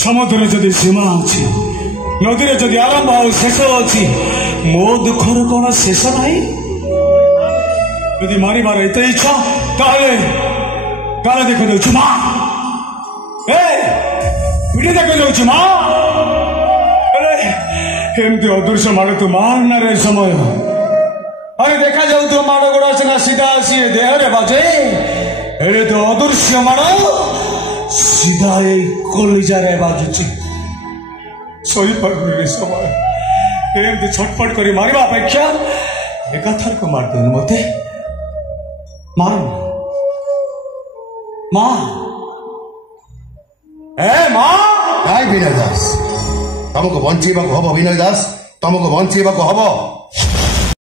समुद्र जदि सीमा अच्छी नदी जदि आरंभ आ शेष अच्छी मो दुखर कौन शेष ना यदि मारिबार एत इच्छा ताले देख दौ माँ पिटी देख दौ माँ एमती अदृश्य माड़ तू मारना रे समय अरे देखा जाऊ तो माड़ गुड़ा सीना सीधा आसी देहरे बाजे एड़े तो अदृश्य माड़ सीधा कलिजा रे बाजुची सही पर समय एमती छटपट कर मारिबा अपेक्षा एकाथर को मार दे मते मार माँ माँ विनय दास तुमको बंचेबा हम विनय दास तुमको बंचेबा हम